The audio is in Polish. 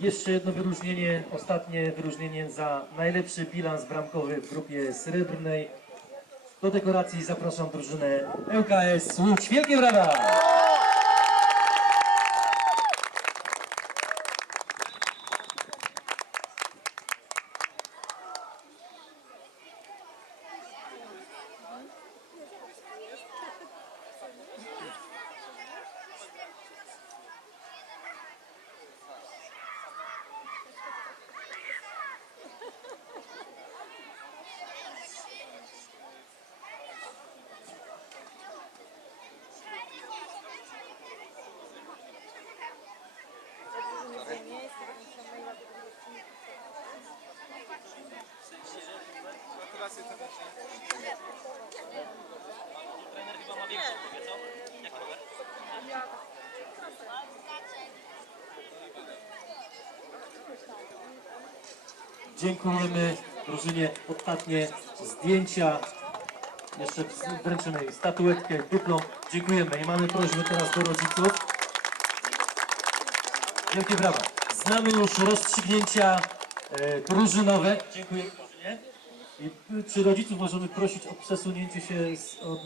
Jeszcze jedno wyróżnienie, ostatnie wyróżnienie za najlepszy bilans bramkowy w grupie srebrnej. Do dekoracji zapraszam drużynę ŁKS Łódź. Wielkie brawa! Dziękujemy drużynie. Ostatnie zdjęcia. Jeszcze wręczymy jej statuetkę, dyplom. Dziękujemy i mamy prośbę teraz do rodziców. Wielkie brawa. Znamy już rozstrzygnięcia e, drużynowe. Dziękuję czy rodziców możemy prosić o przesunięcie się z, od